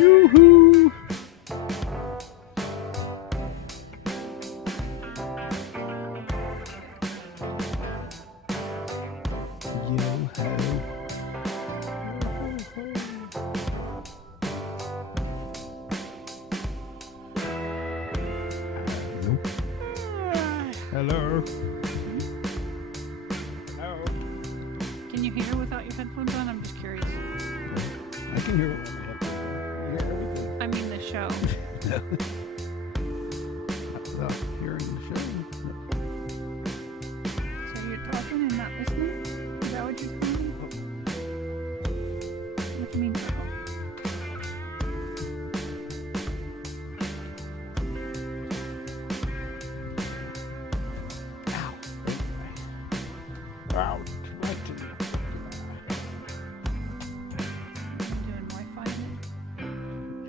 Yoo-hoo! Hello. Hello. Can you hear without your headphones on? I'm just curious. I can hear it. I hear everything. I mean the show. Without hearing the show. So you're talking and not listening? Is that what you're doing? What do you mean? Wow, right to me. Doing Wi-Fi then?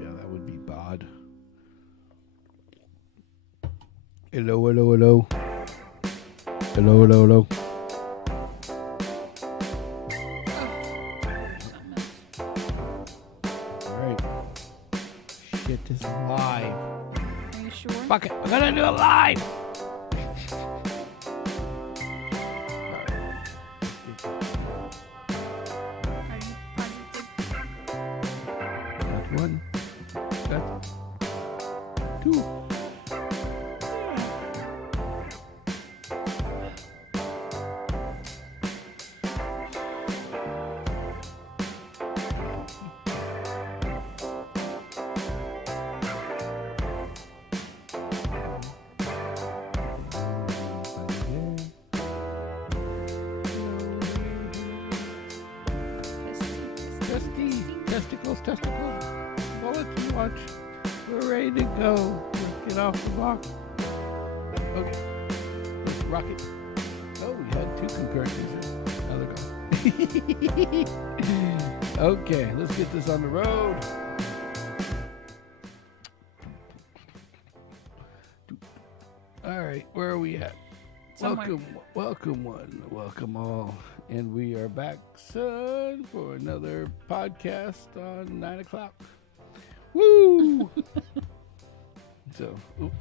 Yeah, that would be bod. Hello, hello, hello. Hello, hello, hello. Alright. Shit, this is live. Are you sure? Fuck it, we're gonna do it live! Are you positive? That's one. That's two. Testicles. Bullets to watch. We're ready to go. Let's get off the block. Okay. Let's rock it. Oh, we had two concurrencies. Now they're gone. Okay, let's get this on the road. All right, where are we at? Somewhere. Welcome one, welcome all. And we are back, son, for another podcast on 9 o'clock. Woo! So, oop.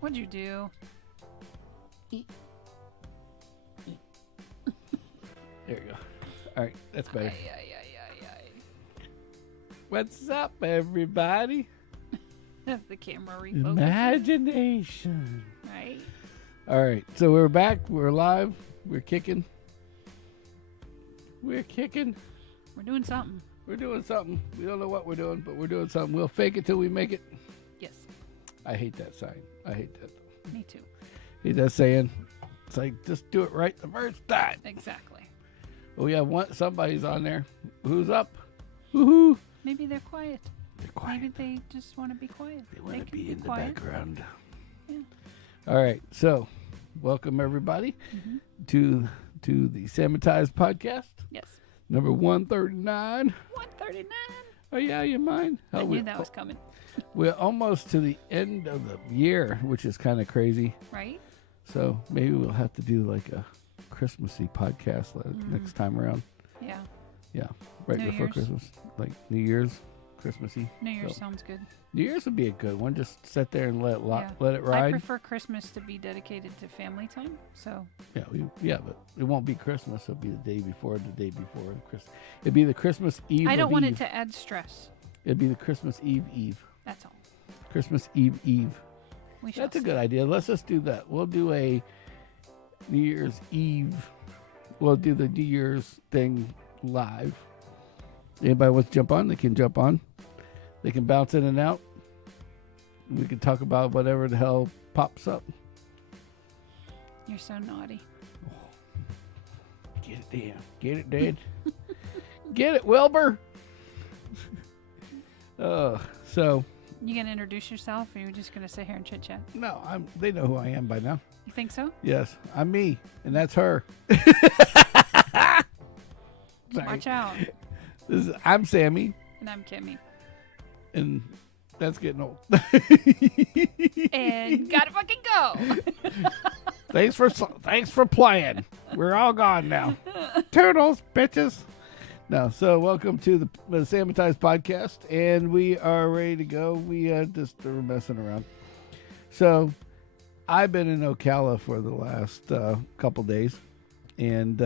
What'd you do? There you go. All right, that's better. Ay. What's up, everybody? That's the camera refocus. Imagination. Right? All right, so we're back. We're live. We're kicking. We're doing something. We're doing something. We don't know what we're doing, but we're doing something. We'll fake it till we make it. Yes. I hate that sign. I hate that. Me too. Hate that saying. It's like, just do it right the first time. Exactly. Well, we have somebody's on there. Who's up? Woohoo! Maybe they're quiet. They're quiet. Maybe they just want to be quiet. They want to can be in the quiet. background. Yeah. All right, so welcome everybody Mm-hmm. to the Sammitized Podcast, Yes. number 139. 139. Oh yeah, you mind? I knew that was coming. We're almost to the end of the year, which is kind of crazy. Right? So maybe we'll have to do like a Christmassy podcast next time around. Yeah. Yeah, right New before Year's. Christmas, like New Year's, Christmassy. New Year's So, sounds good. New Year's would be a good one. Just sit there and let it I ride. prefer Christmas to be dedicated to family time. So Yeah, but it won't be Christmas. It'll be the day before Christmas. It'd be the Christmas Eve. I don't want Eve. it to add stress. It'd be the Christmas Eve. That's all. Christmas Eve. We shall That's a see. good idea. Let's just do that. We'll do a New Year's Eve. We'll do the New Year's thing live. Anybody wants to jump on, they can jump on. They can bounce in and out. We can talk about whatever the hell pops up. You're so naughty. Get it, Dan. Get it, Dad. Get it, Wilbur. So You gonna introduce yourself, or you're just gonna sit here and chit chat? no, they know who I am by now. You think so? Yes, I'm me, and that's her. Sorry. Watch out. I'm Sammy, And I'm Kimmy. and that's getting old. And gotta fucking go. Thanks for playing. We're all gone now. Toodles, bitches. No, so welcome to the Sammitized Podcast, and we are ready to go. We just are messing around. So, I've been in Ocala for the last couple days, and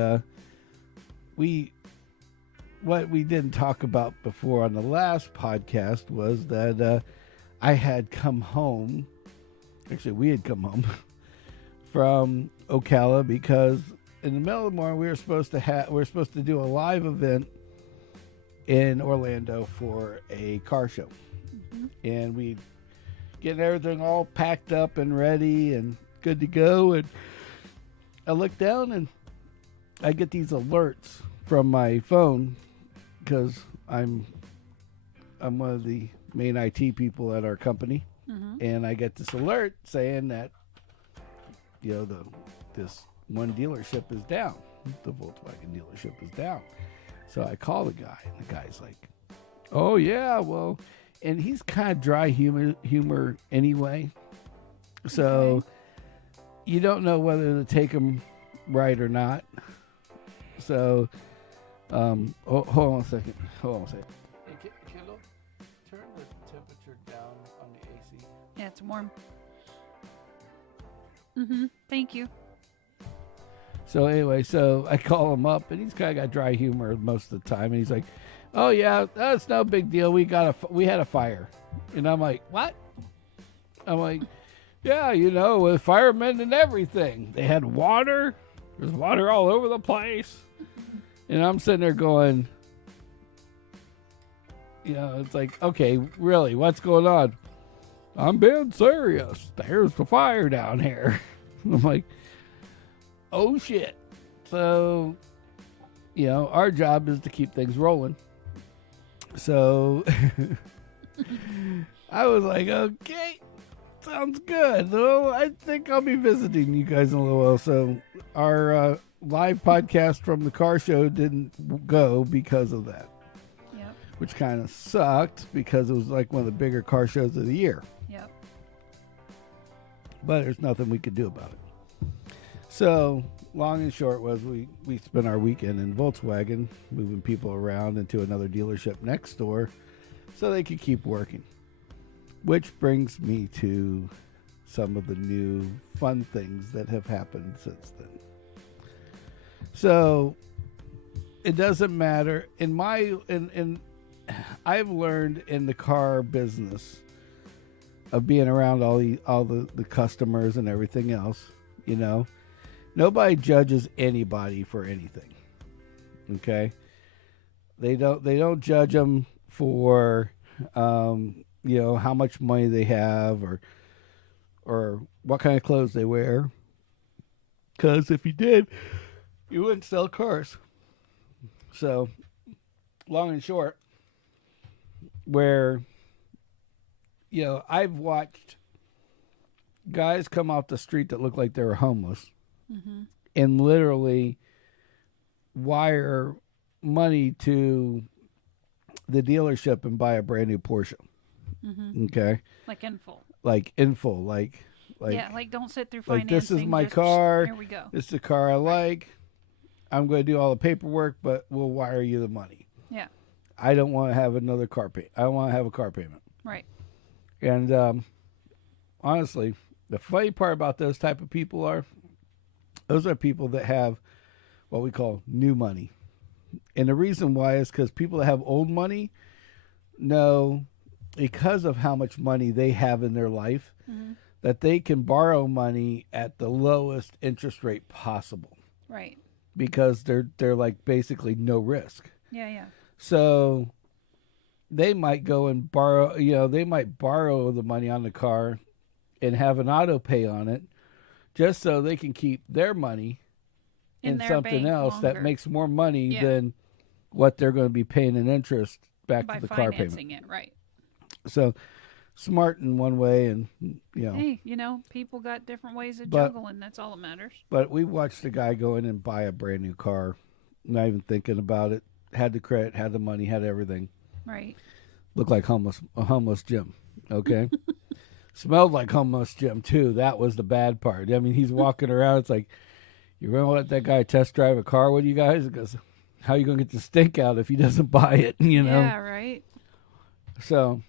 what we didn't talk about before on the last podcast was that I had come home. Actually, we had come home from Ocala because in the middle of the morning we were supposed to do a live event in Orlando for a car show, and we getting everything all packed up and ready and good to go. And I look down and I get these alerts from my phone because I'm one of the main IT people at our company, and I get this alert saying that this one dealership is down. The Volkswagen dealership is down. So I call the guy, and the guy's like, "Oh yeah, well," and he's kind of dry humor anyway. So you don't know whether to take him right or not. So hold on a second. Hey, Kendall, turn the temperature down on the AC. Yeah, it's warm. Thank you. So anyway, I call him up, and he's kind of got dry humor most of the time, and he's like, "Oh yeah, that's no big deal. We had a fire," and I'm like, "What?" I'm like, "Yeah, with firemen and everything. They had water. There's water all over the place," and I'm sitting there going, it's like, okay, really, what's going on? I'm being serious. There's the fire down here. I'm like, oh shit. So, our job is to keep things rolling. So I was like, okay, sounds good. Well, I think I'll be visiting you guys in a little while. So our live podcast from the car show didn't go because of that. Yep. Which kind of sucked because it was like one of the bigger car shows of the year. Yep. But there's nothing we could do about it. So, long and short was we spent our weekend in Volkswagen, moving people around into another dealership next door so they could keep working. Which brings me to some of the new fun things that have happened since then. So, it doesn't matter. I've learned in the car business of being around all the customers and everything else, nobody judges anybody for anything. Okay, they don't judge them for how much money they have or what kind of clothes they wear. Because if you did, you wouldn't sell cars. So, long and short, where I've watched guys come off the street that look like they were homeless. And literally wire money to the dealership and buy a brand new Porsche. Okay. Like in full. Yeah, don't sit through financing. This is my car. Here we go. This is the car I like. I'm going to do all the paperwork, but we'll wire you the money. Yeah. I don't want to have another car payment. I want to have a car payment. Right. And honestly, the funny part about those type of people those are people that have what we call new money. And the reason why is because people that have old money know, because of how much money they have in their life, that they can borrow money at the lowest interest rate possible. Right. Because they're like basically no risk. Yeah. So they might go and borrow, they might borrow the money on the car and have an auto pay on it just so they can keep their money in something else that makes more money than what they're going to be paying in interest back to the car payment. By financing it, right. So smart in one way, and Hey, people got different ways of juggling. That's all that matters. But we watched a guy go in and buy a brand new car, not even thinking about it. Had the credit, had the money, had everything. Right. Looked like a homeless Jim. Okay. Smelled like homeless Jim too. That was the bad part. I mean, he's walking around. It's like, you really let that guy test drive a car with you guys? Because how are you going to get the stink out if he doesn't buy it? Yeah, right. So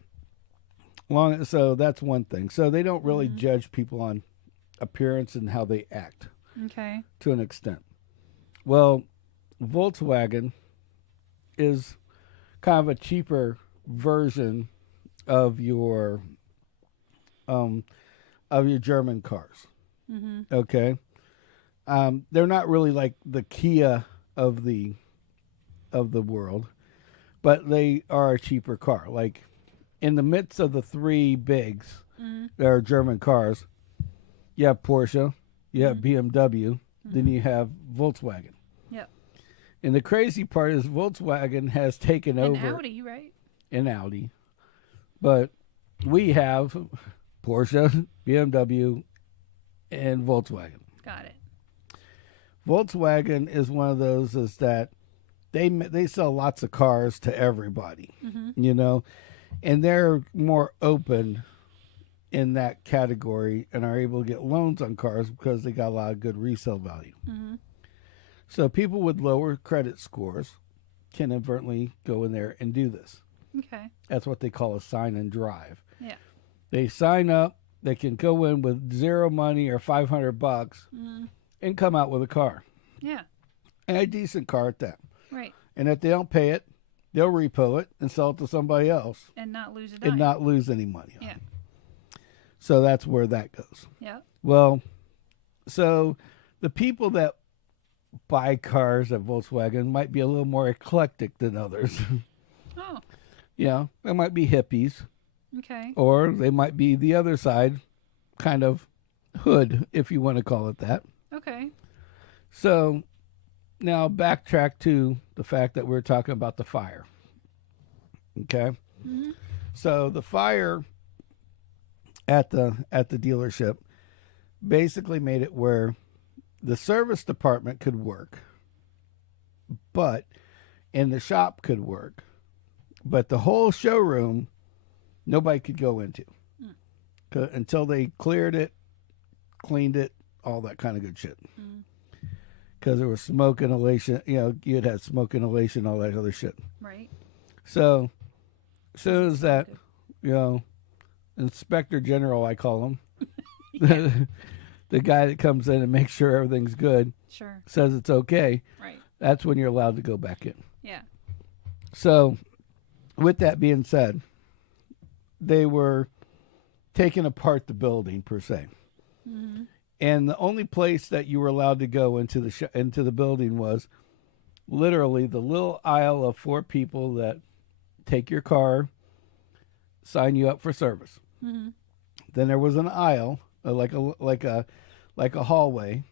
that's one thing. So they don't really judge people on appearance and how they act. Okay. To an extent. Well, Volkswagen is kind of a cheaper version of your German cars. Mm-hmm. Okay. They're not really like the Kia of the world, but they are a cheaper car. Like in the midst of the three bigs that are German cars, you have Porsche, you have BMW, then you have Volkswagen. Yep. And the crazy part is Volkswagen has taken over. And Audi, right? And Audi. But we have Porsche, BMW, and Volkswagen. Got it. Volkswagen is one of those is that they sell lots of cars to everybody, and they're more open in that category and are able to get loans on cars because they got a lot of good resale value. Mm-hmm. So people with lower credit scores can inadvertently go in there and do this. Okay. That's what they call a sign and drive. Yeah. They sign up, they can go in with zero money or $500 and come out with a car. Yeah. And a decent car at that. Right. And if they don't pay it, they'll repo it and sell it to somebody else. And not lose a dime. And not lose any money. Yeah. So that's where that goes. Yeah. Well, so the people that buy cars at Volkswagen might be a little more eclectic than others. Oh. They might be hippies. Okay. Or they might be the other side, kind of hood, if you want to call it that. Okay. So now backtrack to the fact that we're talking about the fire. Okay? Mm-hmm. So the fire at the dealership basically made it where the service department could work, and the shop could work, but the whole showroom nobody could go into until they cleared it, cleaned it, all that kind of good shit. Because there was smoke inhalation, you'd have smoke inhalation, all that other shit. Right. So as soon as that, Inspector General, I call him, the guy that comes in and makes sure everything's good, sure, says it's okay, right, that's when you're allowed to go back in. Yeah. So with that being said, they were taking apart the building per se. Mm-hmm. And the only place that you were allowed to go into the building was literally the little aisle of 4 people that take your car, sign you up for service. Mm-hmm. Then there was an aisle, like a hallway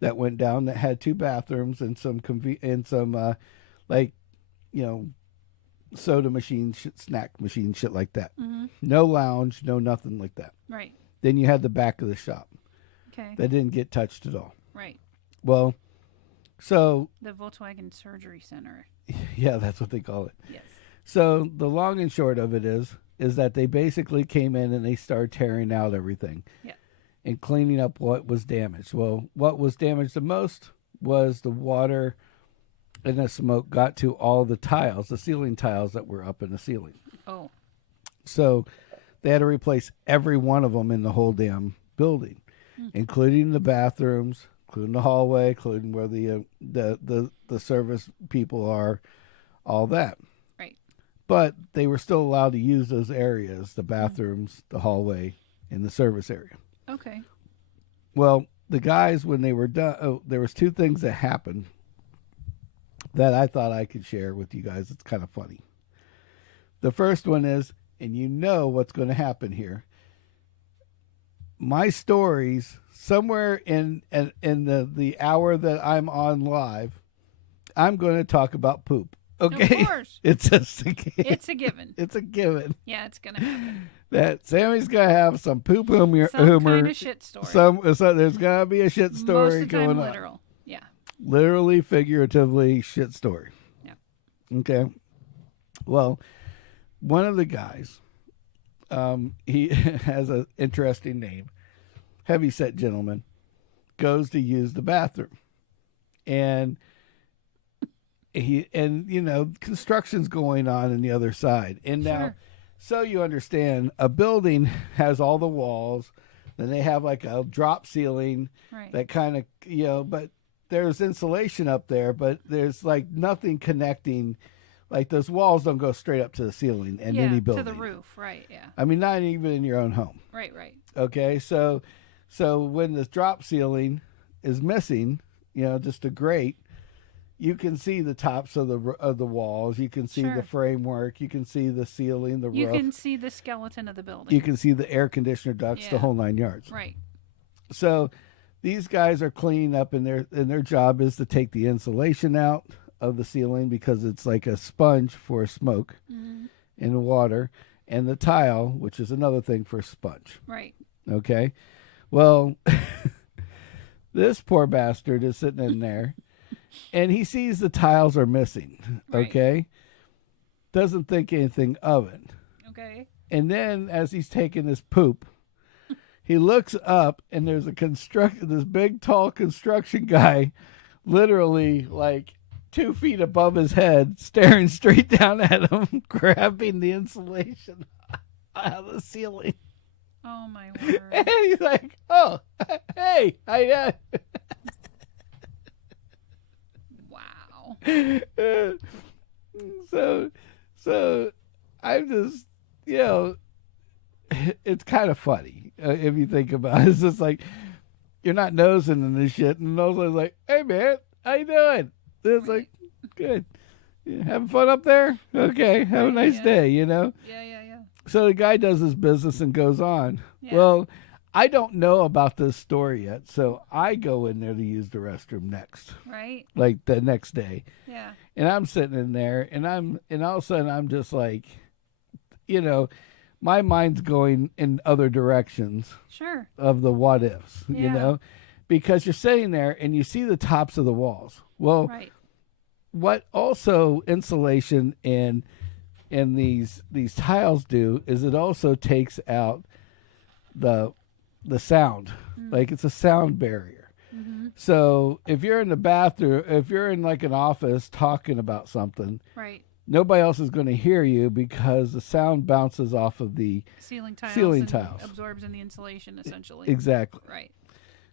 that went down that had 2 bathrooms and some soda machine, snack machine, shit like that. Mm-hmm. No lounge, no nothing like that. Right. Then you had the back of the shop. Okay. That didn't get touched at all. Right. Well, so the Volkswagen Surgery Center. Yeah, that's what they call it. Yes. So the long and short of it is that they basically came in and they started tearing out everything. Yeah. And cleaning up what was damaged. Well, what was damaged the most was the water and the smoke got to all the tiles, the ceiling tiles that were up in the ceiling. Oh. So they had to replace every one of them in the whole damn building, including the bathrooms, including the hallway, including where the service people are, all that. Right. But they were still allowed to use those areas, the bathrooms, the hallway, and the service area. Okay. Well, the guys, when they were done, there was 2 things that happened that I thought I could share with you guys. It's kind of funny. The first one is, and you know what's going to happen here. My stories, somewhere in the hour that I'm on live, I'm going to talk about poop. Okay? Of course. It's just a given. It's a given. It's a given. Yeah, it's going to happen. That Sammy's going to have some poop humor. Some kind of shit story. So there's going to be a shit story Most of the time, going on. literal. Yeah. Literally, figuratively, shit story. Yeah. Okay. Well, one of the guys, he has an interesting name, heavyset gentleman, goes to use the bathroom. And construction's going on the other side. And now, Sure. so you understand, a building has all the walls, then they have like a drop ceiling Right. that kind of, but there's insulation up there, but there's like nothing connecting. Like those walls don't go straight up to the ceiling in any building. To the roof, right? Yeah. I mean, not even in your own home. Right. Okay, so when the drop ceiling is missing, just a grate, you can see the tops of the walls. You can see the framework. You can see the ceiling, the roof. You can see the skeleton of the building. You can see the air conditioner ducts, the whole 9 yards. Right. So these guys are cleaning up, and their job is to take the insulation out of the ceiling because it's like a sponge for smoke and water, and the tile, which is another thing for sponge. Right. Okay. Well, this poor bastard is sitting in there, and he sees the tiles are missing. Okay. Right. Doesn't think anything of it. Okay. And then as he's taking his poop, he looks up, and there's this big, tall construction guy, literally like 2 feet above his head, staring straight down at him, grabbing the insulation out of the ceiling. Oh my word! And he's like, "Oh, hey, Wow. So I'm just, it's kind of funny if you think about it. It's just like you're not nosing in this shit, and Nose's like, "Hey man, how you doing?" It's like, "Good, having fun up there? Okay, have a nice day." Yeah. So the guy does his business and goes on. Yeah. Well, I don't know about this story yet, so I go in there to use the restroom next. Right. Like the next day. Yeah. And I'm sitting in there, and all of a sudden I'm just like, my mind's going in other directions. Sure. Of the what ifs, Yeah. because you're sitting there and you see the tops of the walls. Well, Right. what also insulation and these tiles do is it also takes out the sound. Like it's a sound barrier. Mm-hmm. So if you're in the bathroom, if you're in like an office talking about something, Right. nobody else is going to hear you because the sound bounces off of the Ceiling Ceiling and tiles. absorbs in the insulation essentially. Exactly. Right.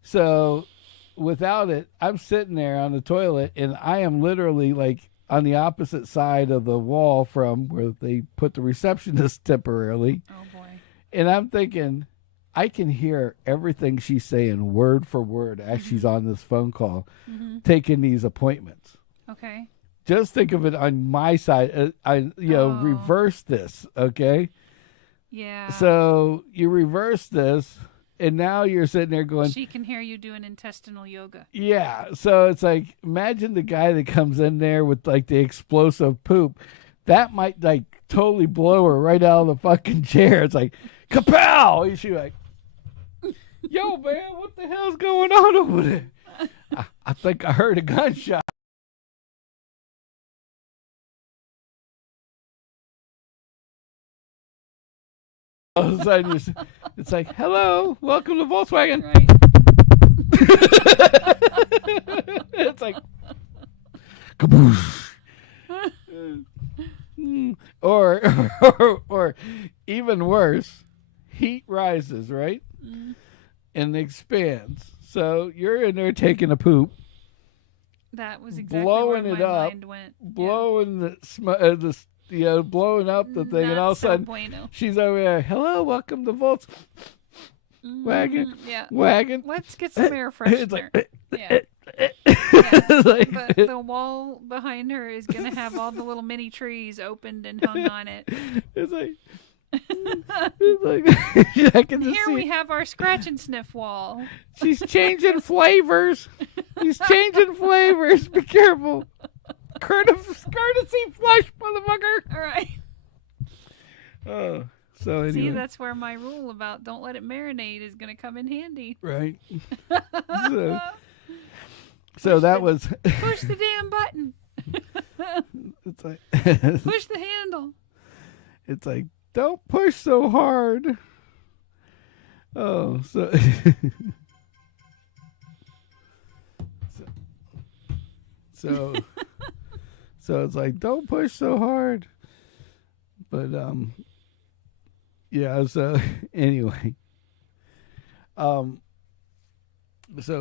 So without it, I'm sitting there on the toilet, and I am literally like on the opposite side of the wall from where they put the receptionist temporarily. Oh boy. And I'm thinking, I can hear everything she's saying word for word as she's on this phone call, taking these appointments. Okay. Just think of it on my side. Reverse this, okay? Yeah. So you reverse this, and now you're sitting there going, she can hear you doing intestinal yoga. yeah. So it's like, imagine the guy that comes in there with like the explosive poop. That might like totally blow her right out of the fucking chair. It's like, kapow! And she's like, yo, man, what the hell's going on over there? I think I heard a gunshot. All of a sudden, it's like, hello, welcome to Volkswagen. Right. It's like, kaboosh. Or even worse, heat rises, right? And expands. So you're in there taking a poop. That was exactly blowing where it my up, mind went. blowing blowing up the thing, and Not all of a so sudden bueno. she's over there. Hello, welcome to Volkswagen. Yeah. Wagon. Let's get some air It's freshener. like, Yeah. like, The wall behind her is going to have all the little mini trees opened and hung on it. it's like, I can just Here see we have our scratch and sniff wall. she's changing flavors. He's changing flavors. Be careful. Courtesy flush, motherfucker. All right. Oh, so anyway. See, that's where my rule about don't let it marinate is going to come in handy. Right. So that was. Push the damn button. It's like. Push the handle. It's like, don't push so hard. Oh, so. So So it's like, don't push so hard. But yeah. So anyway, so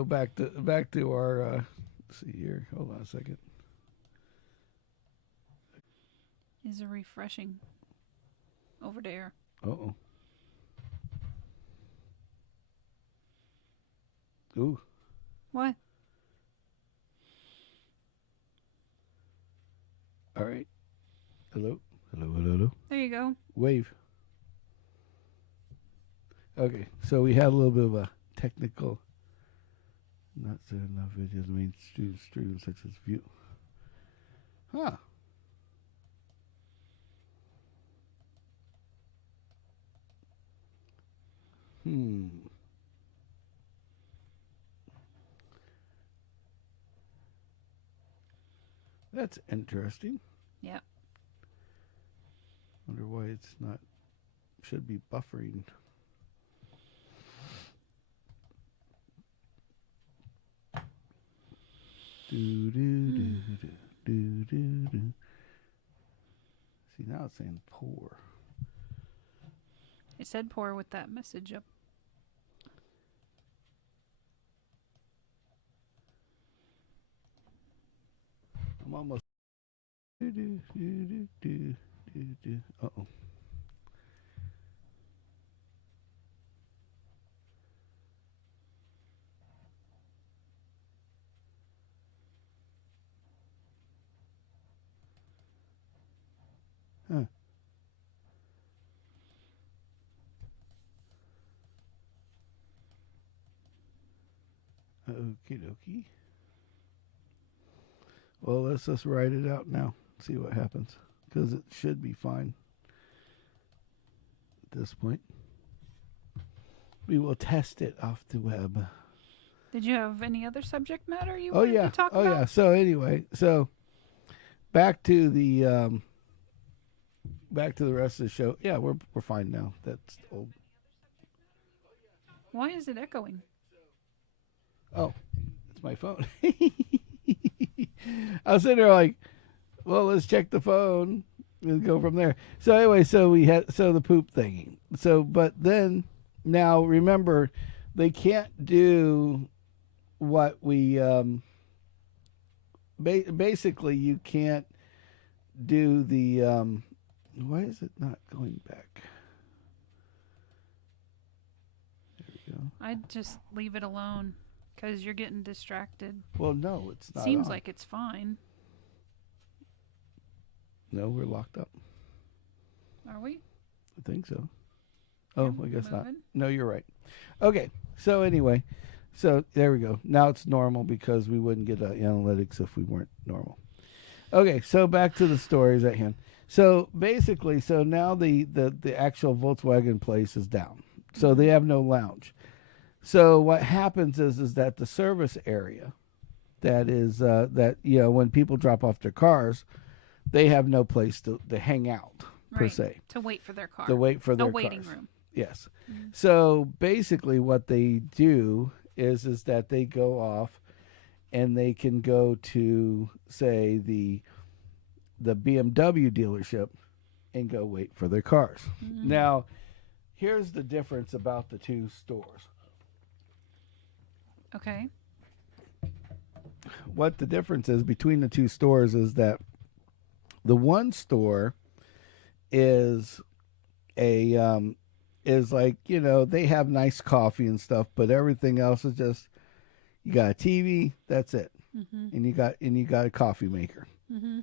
back to our. Let's see here. Hold on a second. Is a refreshing over there. Uh-oh. Ooh. What? All right. Hello. Hello. There you go. Wave. Okay, so we had a little bit of a technical. Not set enough videos. Main stream such as view. Huh. That's interesting. Yep. Wonder why it's not. Should be buffering. Do. See, now it's saying pour. It said pour with that message up. I'm almost. Uh-oh. Huh. Okie dokie. Well, let's just write it out now. See what happens. Because it should be fine at this point. We will test it off the web. Did you have any other subject matter you wanted to talk about? Oh, yeah. So, anyway. So, back to the rest of the show. Yeah, we're fine now. That's old. Why is it echoing? Oh, it's my phone. I was sitting there like, well, let's check the phone and go from there. So anyway, the poop thingy. So, but then now remember, they can't do what we basically you can't do the why is it not going back? There we go. I'd just leave it alone because you're getting distracted. Well, no, it's not. Seems on. like it's fine. No, we're locked up. Are we? I think so. Oh, I guess not. Moving? No, you're right. Okay, so anyway, so there we go. Now it's normal because we wouldn't get analytics if we weren't normal. Okay, so back to the stories at hand. So basically, so now the actual Volkswagen place is down. So they have no lounge. So what happens is that the service area, that is that when people drop off their cars, they have no place to hang out per se. To wait for their car. To wait for their A waiting cars. room. Yes. Mm-hmm. So basically, what they do is that they go off, and they can go to say the BMW dealership, and go wait for their cars. Mm-hmm. Now, here's the difference about the two stores. Okay. What the difference is between the two stores is that the one store is is like, they have nice coffee and stuff, but everything else is just, you got a TV, that's it. Mm-hmm. And you got a coffee maker. Mm-hmm.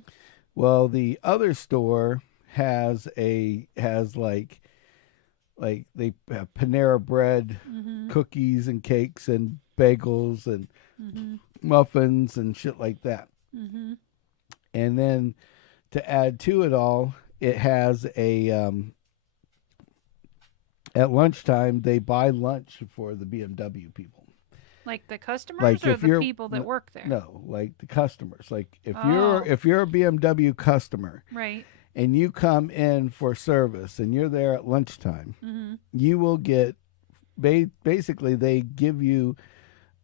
Well, the other store has like they have Panera bread, mm-hmm. cookies and cakes and bagels and mm-hmm. muffins and shit like that. Mm-hmm. And then to add to it all, it has at lunchtime they buy lunch for the BMW people. Like the customers or the people that work there? No, like the customers. Like if you're a BMW customer, right, and you come in for service and you're there at lunchtime, mm-hmm. you will get basically they give you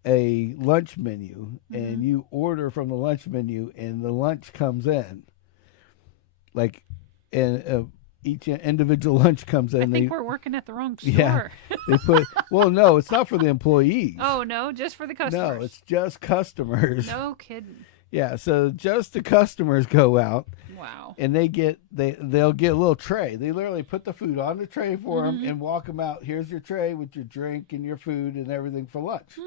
a lunch menu, mm-hmm. and you order from the lunch menu, and the lunch comes in. like, and each individual lunch comes in. I think we're working at the wrong store. Yeah, they put. Well, no, it's not for the employees. Oh no, just for the customers. No, it's just customers. No kidding. Yeah, so just the customers go out. Wow. And they'll get a little tray. They literally put the food on the tray for them and walk them out. Here's your tray with your drink and your food and everything for lunch.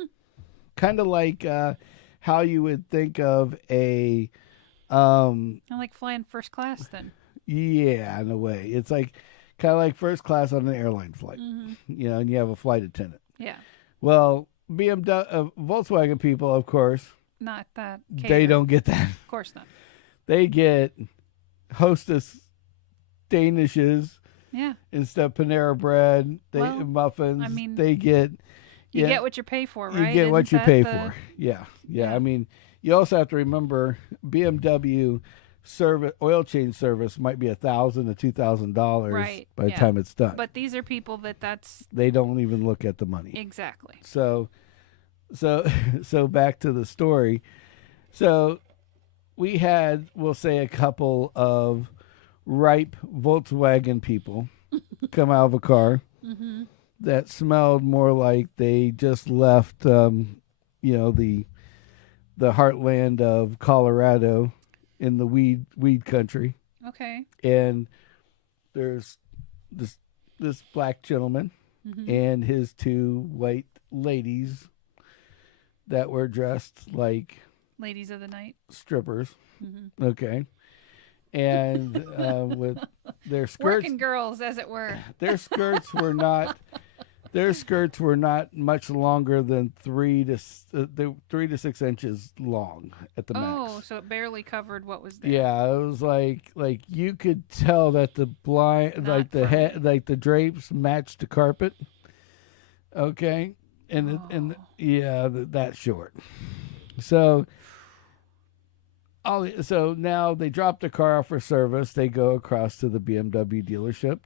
Kind of like how you would think of a. I like flying first class then. Yeah, in a way, it's like kind of like first class on an airline flight. You know, and you have a flight attendant. Yeah. Well, Volkswagen people, of course, not that. They catered. don't get that. Of course not. They get Hostess Danishes. Yeah. Instead of Panera bread, muffins. I mean, they get. You get what you pay for, right? You get what you pay for. Yeah. I mean, you also have to remember BMW oil change service might be $1,000 to $2,000 by the time it's done. But these are people they don't even look at the money. Exactly. So back to the story. So we had, we'll say, a couple of ripe Volkswagen people come out of a car that smelled more like they just left, the heartland of Colorado in the weed country. Okay. And there's this black gentleman and his two white ladies that were dressed like ladies of the night, strippers. Okay. And with their skirts, working girls, as it were. Their skirts were not much longer than 3 to 6 inches long at the max. Oh, so it barely covered what was there. Yeah, it was like you could tell that the the drapes matched the carpet. Okay, and that short. So now they drop the car off for service. They go across to the BMW dealership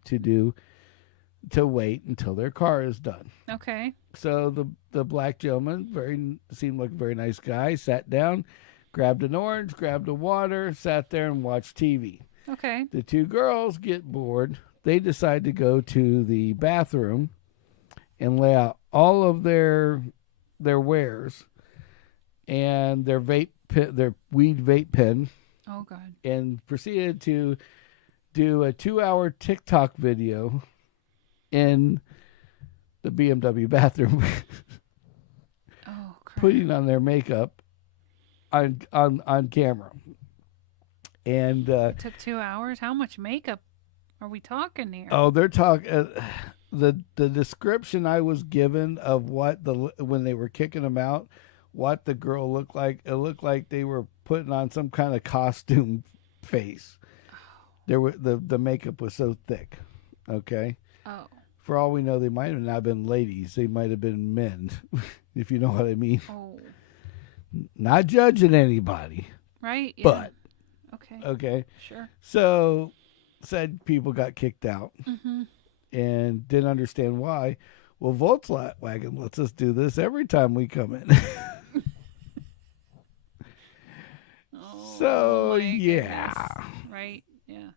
to wait until their car is done. Okay. So the black gentleman seemed like a very nice guy. Sat down, grabbed an orange, grabbed a water, sat there and watched TV. Okay. The two girls get bored. They decide to go to the bathroom and lay out all of their wares and their weed vape pen. Oh God. And proceeded to do a 2-hour TikTok video in the BMW bathroom. Oh, crap. Putting on their makeup on camera. And it took 2 hours. How much makeup are we talking here? Oh, they're talking the description I was given of what when they were kicking them out, what the girl looked like. It looked like they were putting on some kind of costume face. The makeup was so thick. Okay. Oh. For all we know, they might have not been ladies. They might have been men, if you know what I mean. Oh. Not judging anybody. Right. Yeah. But. Okay. Okay. Sure. So, said people got kicked out and didn't understand why. Well, Volkswagen lets us do this every time we come in. So, yeah. Goodness. Right. Yeah.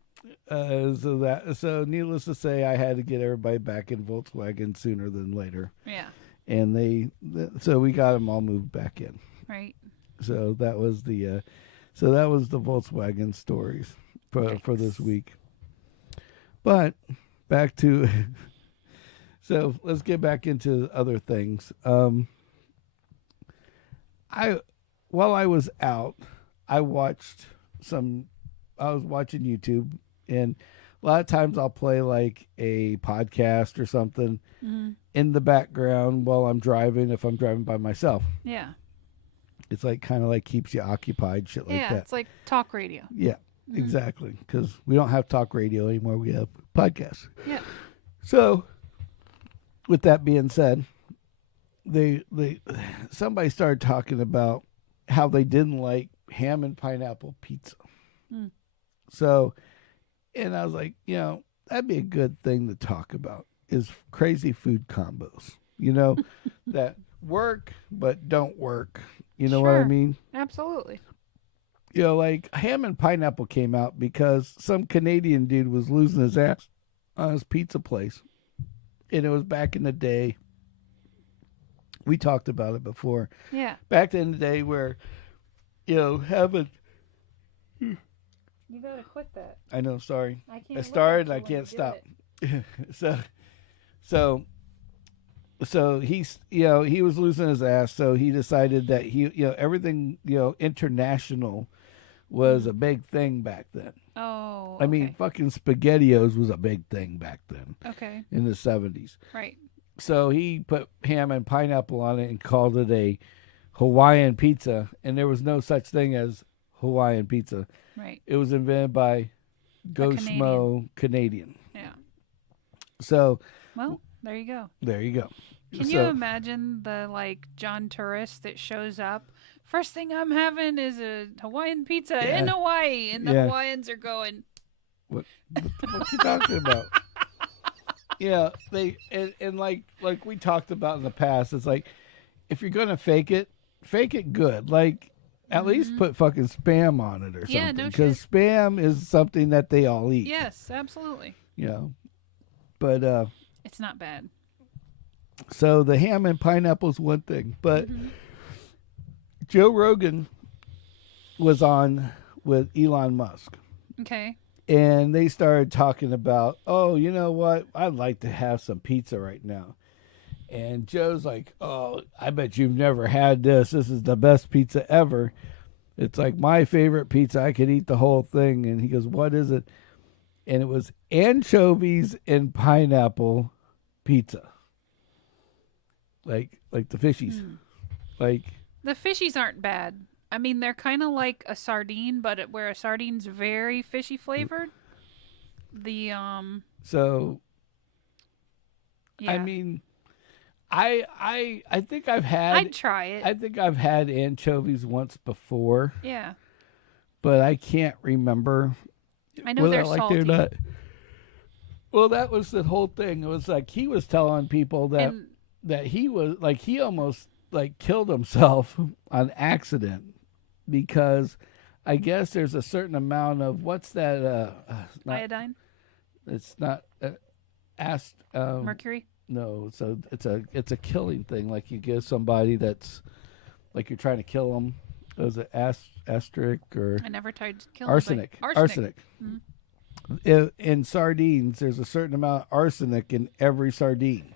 So needless to say, I had to get everybody back in Volkswagen sooner than later. Yeah. And so we got them all moved back in. Right. So that was the Volkswagen stories for this week. But back to, so let's get back into other things. While I was out, I was watching YouTube, and a lot of times I'll play like a podcast or something in the background while I'm driving, if I'm driving by myself. Yeah. It's like kind of like keeps you occupied, shit like that. Yeah, it's like talk radio. Yeah, exactly. Because we don't have talk radio anymore. We have podcasts. Yeah. So, with that being said, somebody started talking about how they didn't like ham and pineapple pizza. So, and I was like, that'd be a good thing to talk about, is crazy food combos, that work but don't work. You know what I mean? Absolutely. you know, like ham and pineapple came out because some Canadian dude was losing his ass on his pizza place. And it was back in the day. We talked about it before. Yeah. Back in the day where, you know, having. You gotta quit that. I know, sorry. I can't. I started and I can't stop. So he's, you know, he was losing his ass. So he decided that everything, international was a big thing back then. Oh. I mean, fucking SpaghettiOs was a big thing back then. Okay. In the 70s. Right. So he put ham and pineapple on it and called it a Hawaiian pizza. And there was no such thing as Hawaiian pizza. Right. It was invented by Go Schmo Canadian. Yeah. So. Well, there you go. There you go. Can you imagine the John tourist that shows up? First thing I'm having is a Hawaiian pizza in Hawaii, and the Hawaiians are going. What you talking about? Yeah, they and like we talked about in the past. It's like if you're gonna fake it good. Like at least put fucking Spam on it or something. Yeah, no shit. Because Spam is something that they all eat. Yes, absolutely. You know, but it's not bad. So the ham and pineapple is one thing, but Joe Rogan was on with Elon Musk. Okay. And they started talking about, oh, you know what? I'd like to have some pizza right now. And Joe's like, oh, I bet you've never had this. This is the best pizza ever. It's like my favorite pizza. I could eat the whole thing. And he goes, what is it? And it was anchovies and pineapple pizza. Like the fishies. Like the fishies aren't bad. I mean, they're kind of like a sardine, but where a sardine's very fishy flavored. The So yeah. I mean, I think I've had. I'd try it. I think I've had anchovies once before. Yeah. But I can't remember. I know they're salty. They're not. Well, that was the whole thing. It was like he was telling people that he was like he almost killed himself on accident because I guess there's a certain amount of what's that iodine. It's not mercury. No, so it's a killing thing. Like you give somebody that's like you're trying to kill them. Was it asterisk or? I never tried to kill arsenic. Arsenic. Mm-hmm. In sardines, there's a certain amount of arsenic in every sardine.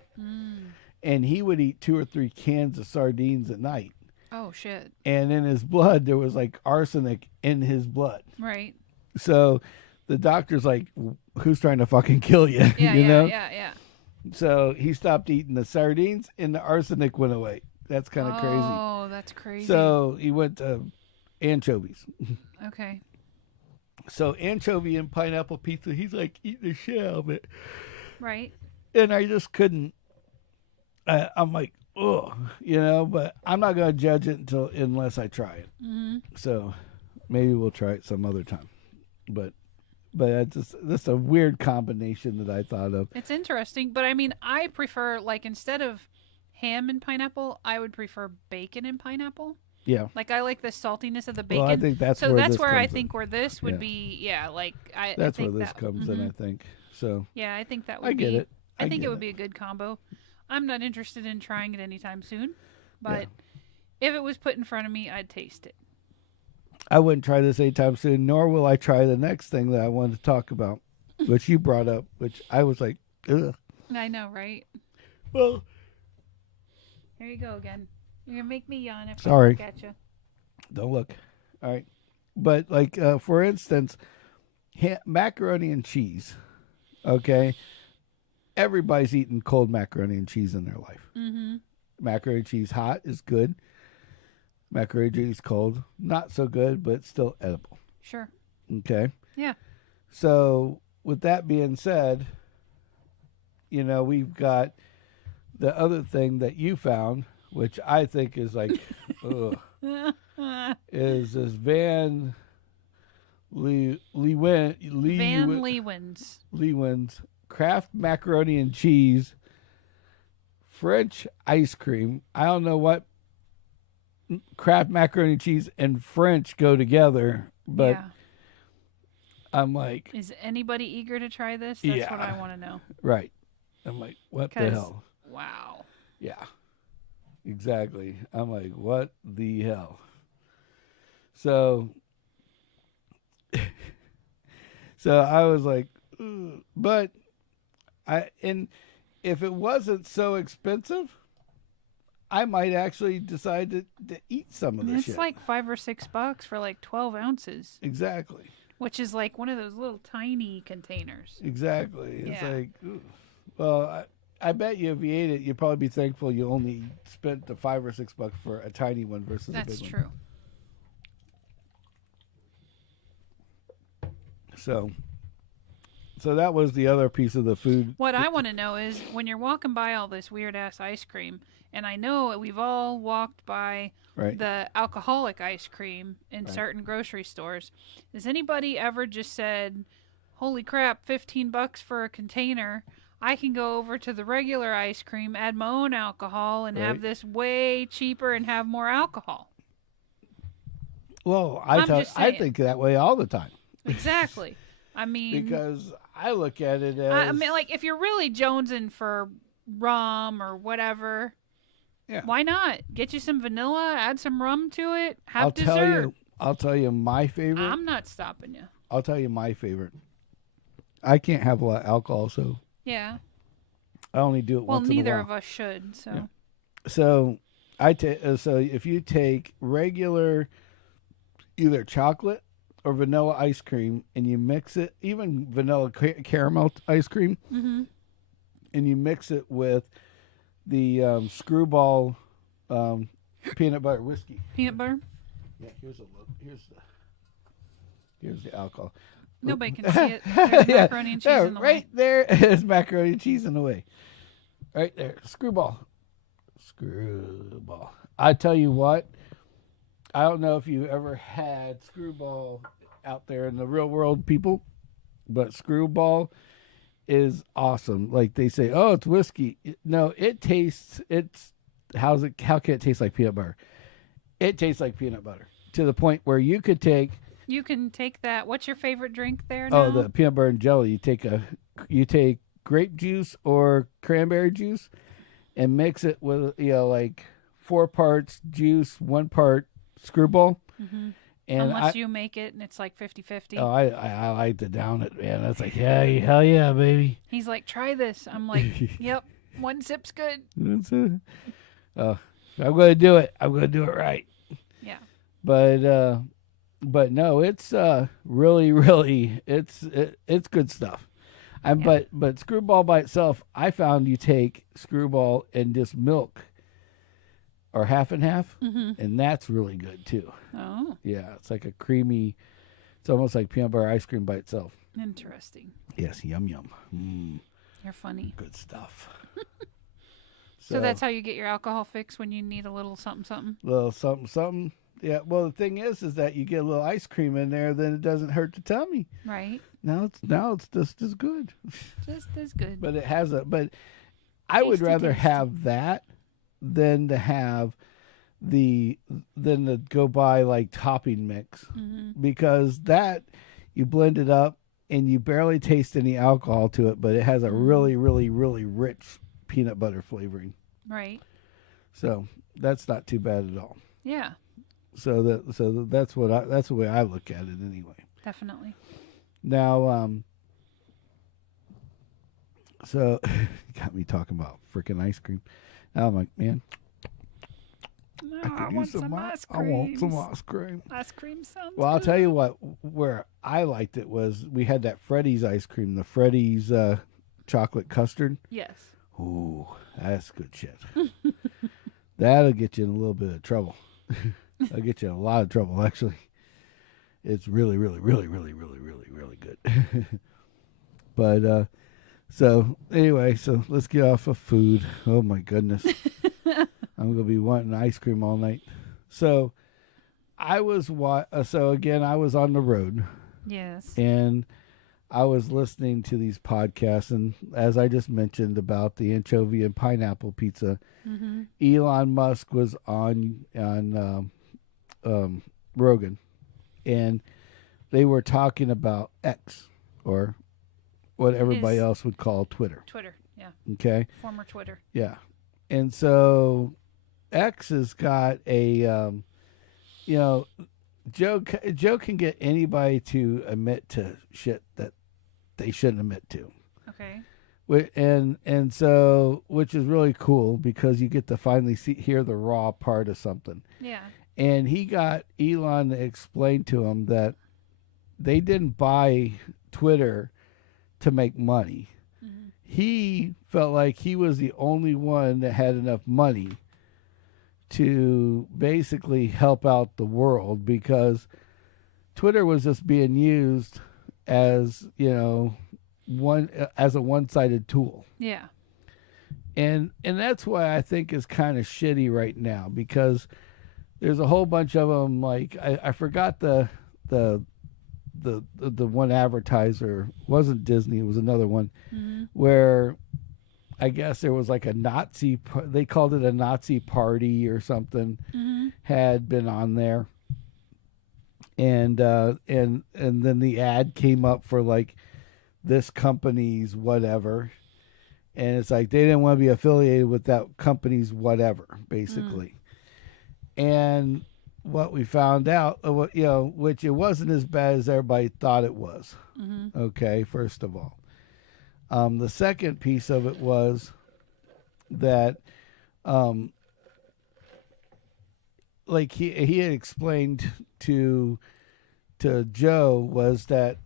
And he would eat 2 or 3 cans of sardines at night. Oh, shit. And in his blood, there was like arsenic in his blood. Right. So the doctor's like, who's trying to fucking kill you? Yeah, you know? Yeah. So he stopped eating the sardines and the arsenic went away. That's kind of crazy. Oh, that's crazy. So he went to anchovies. Okay. So anchovy and pineapple pizza, he's like eating the shit out of it. Right. And I just couldn't. I'm like, oh, but I'm not going to judge it unless I try it. Mm-hmm. So maybe we'll try it some other time. But it's just a weird combination that I thought of. It's interesting, but I mean, I prefer instead of ham and pineapple, I would prefer bacon and pineapple. Yeah. Like I like the saltiness of the bacon. Well, I think that's where I think where this would be. That's where this comes in. I think so. Yeah, I think that would. I get it. I think it would be a good combo. I'm not interested in trying it anytime soon, but if it was put in front of me, I'd taste it. I wouldn't try this anytime soon, nor will I try the next thing that I wanted to talk about, which you brought up, which I was like, ugh. I know, right? Well, here you go again. You're gonna make me yawn if sorry. I look at you. Don't look. All right, but for instance, macaroni and cheese. Okay. Everybody's eaten cold macaroni and cheese in their life. Mm-hmm. Macaroni and cheese hot is good. Macaroni and cheese cold, not so good, but still edible. Sure. Okay. Yeah. So with that being said, we've got the other thing that you found, which I think is like, ugh, is this Van Leeuwen's Kraft macaroni and cheese, French ice cream. I don't know what Kraft macaroni and cheese and French go together, But yeah. I'm like, Is anybody eager to try this? That's Yeah. what I want to know. right. I'm like, what the 'Cause- hell? Wow. Yeah, exactly. I'm like, what the hell? So, so I was like, "Ugh." But and if it wasn't so expensive, I might actually decide to eat some of this It's shit. like $5 or $6 for like 12 ounces, Exactly. which is like one of those little tiny containers. Exactly. It's Yeah. like, ugh. Well, I bet you if you ate it, you'd probably be thankful you only spent the $5 or $6 for a tiny one versus a That's big true. one. So that was the other piece of the food. What I want to know is when you're walking by all this weird ass ice cream, and I know we've all walked by Right. the alcoholic ice cream in Right. certain grocery stores. Has anybody ever just said, "Holy crap, $15 for a container. I can go over to the regular ice cream, add my own alcohol, and have Right. this way cheaper and have more alcohol." Well, I'm just I saying. think that way all the time Exactly. I mean, because I look at it as I mean, like if you're really jonesing for rum or whatever, Yeah. why not get you some vanilla, add some rum to it, have I'll dessert. tell you my favorite. I'm not stopping you. I'll tell you my favorite. I can't have a lot of alcohol, so Yeah. I only do it Well, once in a neither while. of us should. So Yeah. So so if you take regular either chocolate or vanilla ice cream and you mix it, even vanilla caramel ice cream, mm-hmm. and you mix it with the Screwball peanut butter whiskey. peanut butter. Yeah, here's the alcohol. Nobody can see it. There's Yeah, macaroni and cheese there, in the right way. there is macaroni and cheese in the way. Right there. Screwball. I tell you what, I don't know if you've ever had Screwball out there in the real world, people, but Screwball is awesome. Like they say, oh, it's whiskey. No, it tastes, how can it taste like peanut butter? It tastes like peanut butter to the point where you could take, You can take that. What's your favorite drink there now? oh, the peanut butter and jelly. You take grape juice or cranberry juice and mix it with, like 4 parts juice, 1 part Screwball. Mm-hmm. And Unless you make it and it's like 50-50. Oh, I like to down it, man. That's like, yeah, hell yeah, baby. He's like, try this. I'm like, yep, 1 sip's good. That's it. I'm going to do it. I'm going to do it right. Yeah. But no, it's really, really, it's good stuff. But Screwball by itself, I found you take Screwball and just milk or half and half, and that's really good too. Oh, Yeah, it's like a creamy, it's almost like peanut butter ice cream by itself. interesting. Yes, yum yum. You're funny. Good stuff. So that's how you get your alcohol fix when you need a little something, something. little something something. Yeah. Well, the thing is that you get a little ice cream in there, then it doesn't hurt the tummy. Right. Now it's just as good. Just as good. But it has but I would Tasty, rather tasty. have that than to have than to go buy like topping mix, because that you blend it up and you barely taste any alcohol to it, but it has a really, really, really rich peanut butter flavoring. Right. So that's not too bad at all. Yeah, So that's the way I look at it anyway. definitely. Now, so got me talking about freaking ice cream. Now I'm like, man, No, I could use some ice I want some ice cream. Ice cream sounds Well, I'll good. tell you what. Where I liked it was we had that Freddy's ice cream, the Freddy's chocolate custard. Yes. Ooh, that's good shit. That'll get you in a little bit of trouble. That'll get you in a lot of trouble, actually. It's really, really, really, really, really, really, really good. But so anyway, so let's get off of food. Oh my goodness, I'm gonna be wanting ice cream all night. So I was So again, I was on the road. Yes. And I was listening to these podcasts, and as I just mentioned about the anchovy and pineapple pizza, Elon Musk was on Rogan, and they were talking about X, or what everybody else would call Twitter. Twitter, yeah. Okay. Former Twitter. Yeah. And so X has got a, Joe can get anybody to admit to shit that they shouldn't admit to. Okay. And so, which is really cool because you get to finally hear the raw part of something. Yeah. And he got Elon to explain to him that they didn't buy Twitter to make money. Mm-hmm. He felt like he was the only one that had enough money to basically help out the world, because Twitter was just being used as, as a one-sided tool. Yeah. And that's why I think is kind of shitty right now, because there's a whole bunch of them. Like I forgot the one advertiser. It wasn't Disney, it was another one. Mm-hmm. Where I guess there was like a Nazi, they called it a Nazi party or something, mm-hmm. had been on there. And then the ad came up for like this company's whatever. And it's like they didn't want to be affiliated with that company's whatever, basically. And what we found out, which it wasn't as bad as everybody thought it was. Mm-hmm. Okay, first of all. The second piece of it was that, like he had explained to Joe, was that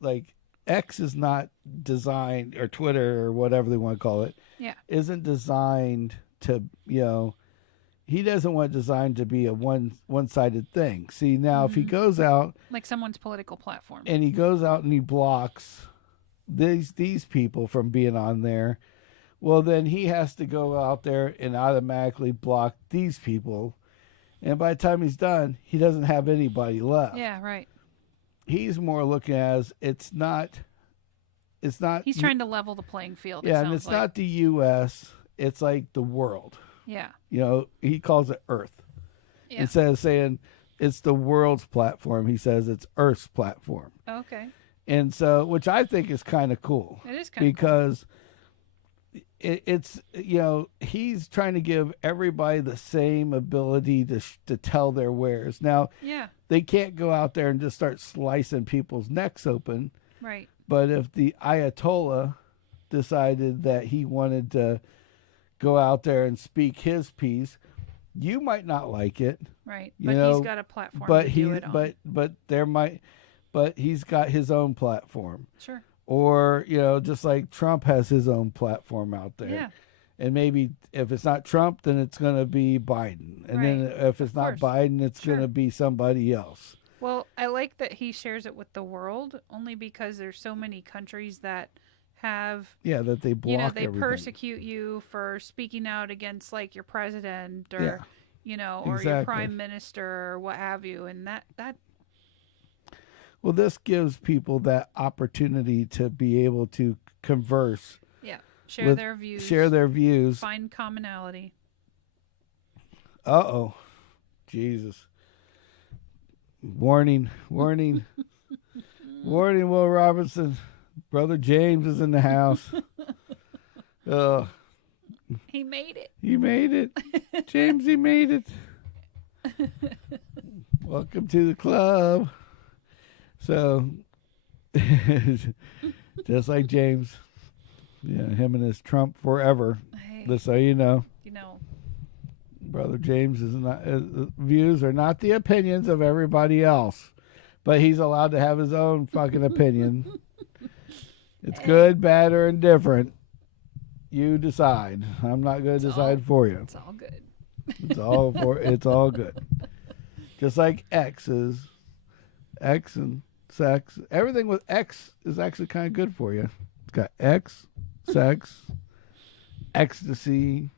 like X is not designed, or Twitter or whatever they want to call it, isn't designed to, he doesn't want it designed to be a one-sided thing. See, now if he goes out, like someone's political platform, and he goes out and he blocks these people from being on there, well, then he has to go out there and automatically block these people. And by the time he's done, he doesn't have anybody left. Yeah, right. He's more looking as it's not. He's trying to level the playing field. Yeah, and it's not the U.S. It's like the world. Yeah. He calls it Earth. Yeah. Instead of saying it's the world's platform, he says it's Earth's platform. Okay. And so, which I think is kind of cool. It is kind of cool. Because it's, he's trying to give everybody the same ability to tell their wares. Now, they can't go out there and just start slicing people's necks open. Right. But if the Ayatollah decided that he wanted to go out there and speak his piece, you might not like it. Right. But he's got a platform to do it on. But he's got his own platform. Sure. Or, just like Trump has his own platform out there. Yeah. And maybe if it's not Trump, then it's going to be Biden. And then if it's not Biden, it's going to be somebody else. Well, I like that he shares it with the world, only because there's so many countries that have... Yeah, that they block they everything. persecute you for speaking out against, like, your president or, or exactly. your prime minister or what have you. And that... Well, this gives people that opportunity to be able to converse. Yeah. Share their views. Find commonality. Uh-oh. Jesus. Warning. Warning, Will Robinson. Brother James is in the house. He made it. He made it. James, he made it. Welcome to the club. So, just like James, him and his Trump forever. Hey, just so you know. Brother James is not, views are not the opinions of everybody else, but he's allowed to have his own fucking opinion. It's good, bad, or indifferent. You decide. I'm not going to decide for you. It's all good. It's all good. Just like X and sex. Everything with X is actually kind of good for you. It's got X, sex, ecstasy.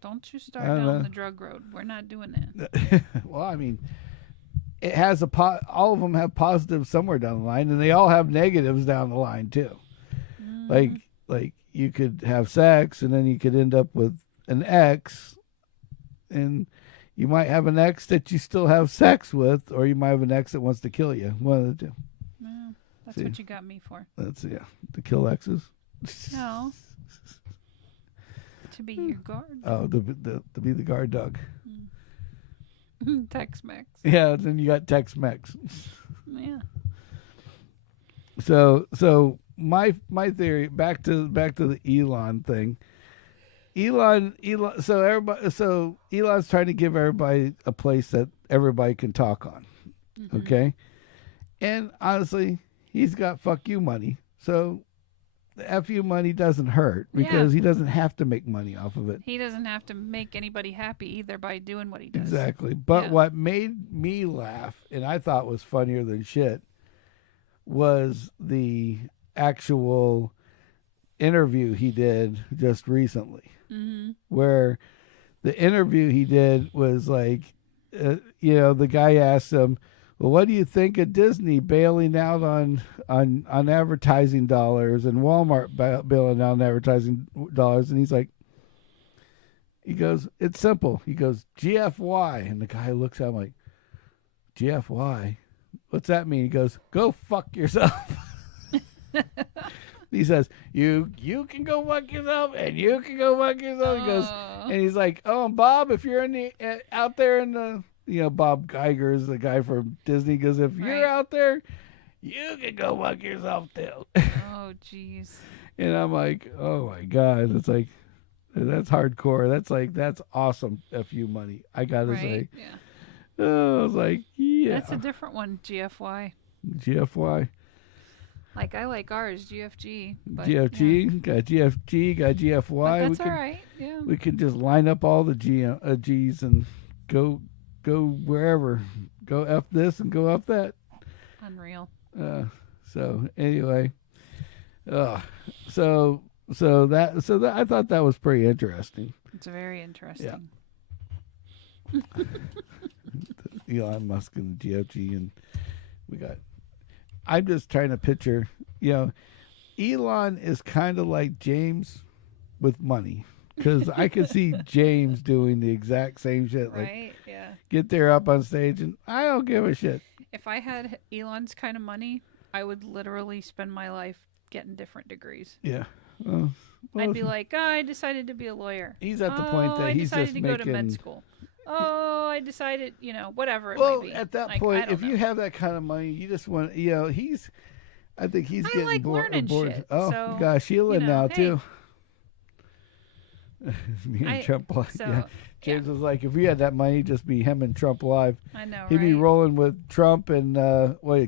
Don't you start down the drug road. We're not doing that. Well, I mean, it has all of them have positives somewhere down the line, and they all have negatives down the line too. Mm. Like you could have sex, and then you could end up with an X, and You might have an ex that you still have sex with, or you might have an ex that wants to kill you. One of the two. Well, that's See? what you got me for. That's to kill exes. No. To be your guard. Oh, to be the guard dog. Tex-Mex. Yeah, then you got Tex-Mex. Yeah. So my theory, back to the Elon thing. Elon. So Elon's trying to give everybody a place that everybody can talk on. Mm-hmm. Okay, and honestly, he's got fuck you money, so the FU money doesn't hurt because he doesn't have to make money off of it. He doesn't have to make anybody happy either by doing what he does. Exactly. But what made me laugh, and I thought was funnier than shit, was the actual interview he did just recently. Mm-hmm. Where the interview he did was like, the guy asked him, well, what do you think of Disney bailing out on advertising dollars and Walmart bailing out on advertising dollars? And he goes, it's simple. He goes, GFY. And the guy looks at him like, GFY? What's that mean? He goes, go fuck yourself. He says, you can go fuck yourself and you can go fuck yourself. He goes, and he's like, oh, Bob, if you're out there in the, Bob Geiger is the guy from Disney. Goes, if you're out there, you can go fuck yourself too. Oh, jeez. And I'm like, oh my God. It's like, that's hardcore. That's awesome FU money. I gotta say. Yeah. Oh, I was like, yeah. That's a different one, GFY. GFY. Like, I like ours, GFG. But, GFG, got GFG, got GFY. But that's all right. Yeah. We can just line up all the G's and go wherever. Go F this and go F that. Unreal. So anyway, so that I thought that was pretty interesting. It's very interesting. Yeah. Elon Musk and the GFG, and we got. I'm just trying to picture. Elon is kind of like James with money, because I could see James doing the exact same shit. Right. Yeah. Get there up on stage, and I don't give a shit. If I had Elon's kind of money, I would literally spend my life getting different degrees. Yeah. Well, I'd be like, I decided to be a lawyer. He's at the point that he's just making. I decided to go to med school. Oh, I decided, whatever it well, might be. At that point, if you have that kind of money, you just want, I think he's getting like bored. Shit, oh, so, gosh, Sheila now, hey. too. Me and Trump live. So, James was like, if we had that money, it'd just be him and Trump live. I know, He'd be rolling with Trump and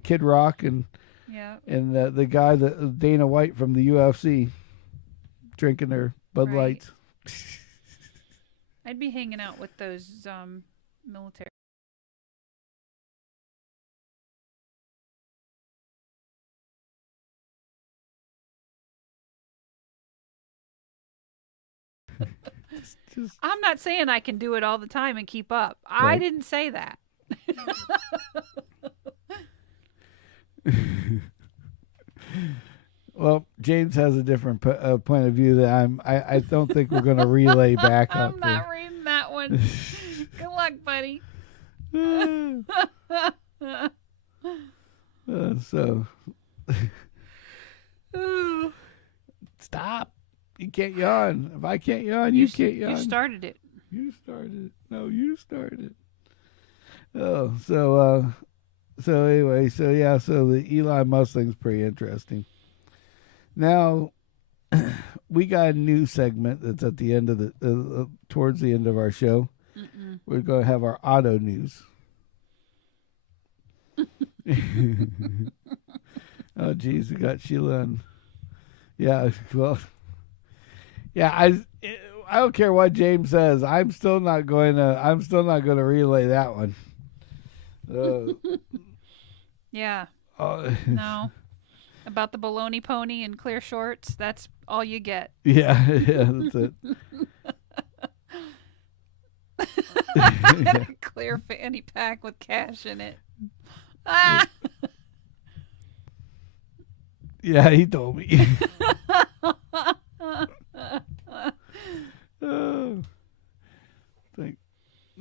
Kid Rock and the guy, Dana White from the UFC, drinking their Bud Lights. I'd be hanging out with those military. I'm not saying I can do it all the time and keep up. Right. I didn't say that. Well, James has a different point of view that I don't think we're going to relay back up. I'm not reading that one. Good luck, buddy. Stop. You can't yawn. If I can't yawn, you can't yawn. You started it. You started it. No, you started it. Oh, so anyway, so the Elon Musk thing's pretty interesting. Now, we got a new segment that's at the end of towards the end of our show. Mm-mm. We're going to have our auto news. Oh, geez, we got Sheila on. Yeah, well, yeah, I don't care what James says. I'm still not going to relay that one. Yeah. No. About the baloney pony and clear shorts, that's all you get. Yeah, that's it. A clear fanny pack with cash in it. Ah! Yeah, he told me.